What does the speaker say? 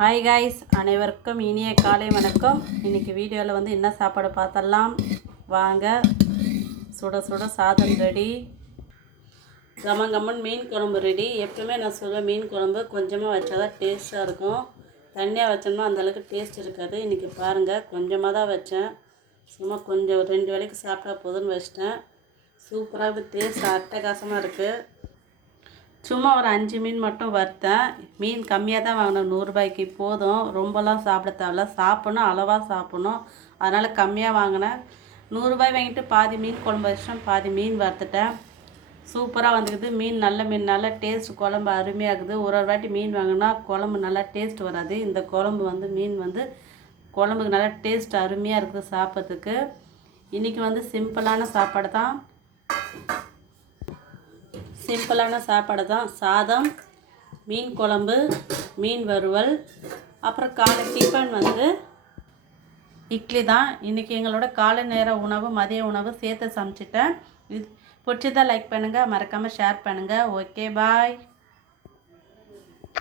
Hi guys, அனைவருக்கும் இனிய காலை வணக்கம். இன்றைக்கி வீடியோவில் வந்து என்ன சாப்பாடு பார்த்தரலாம் வாங்க. சுட சுட சாதம் ரெடி, கம்மன் மீன் குழம்பு ரெடி. எப்பவுமே நான் சொல்லுவேன், மீன் குழம்பு கொஞ்சமாக வச்சா தான் டேஸ்ட்டாக இருக்கும். தண்ணியாக வச்சோம்னா அந்தளவுக்கு டேஸ்ட் இருக்காது. இன்றைக்கி பாருங்கள், கொஞ்சமாக தான் வச்சேன். சும்மா கொஞ்சம் 2 வேளைக்கு சாப்பிட்டா போதும்னு வச்சிட்டேன். சூப்பராக டேஸ்ட் அட்டகாசமாக இருக்குது. சும்மா ஒரு 5 மீன் மட்டும் வறுத்தேன். மீன் கம்மியாக தான் வாங்கினேன், 100 ரூபாய்க்கு போதும். ரொம்பலாம் சாப்பிட தேவையில்ல, சாப்பிட்ணும் அளவாக சாப்பிட்ணும். அதனால் கம்மியாக வாங்கினேன். 100 ரூபாய் வாங்கிட்டு பாதி மீன் குழம்பு வச்சிட்டேன், பாதி மீன் வறுத்துட்டேன். சூப்பராக வந்துக்குது. மீன் நல்ல மீன், நல்லா டேஸ்ட், குழம்பு அருமையாக இருக்குது. ஒரு வாட்டி மீன் வாங்கினா குழம்பு நல்லா டேஸ்ட் வராது. இந்த குழம்பு வந்து மீன் வந்து குழம்புக்கு நல்லா டேஸ்ட் அருமையாக இருக்குது சாப்பிட்றதுக்கு. இன்றைக்கி வந்து சிம்பிளான சாப்பாடு தான், சாதம், மீன் குழம்பு, மீன் வறுவல், அப்புறம் காலை டிஃபன் வந்து இட்லி தான். இன்றைக்கி எங்களோட காலை நேர உணவு, மதிய உணவு சேர்த்து சமைச்சிட்டேன். இது பிடிச்சதா லைக் பண்ணுங்கள், மறக்காமல் ஷேர் பண்ணுங்கள். ஓகே, பாய்.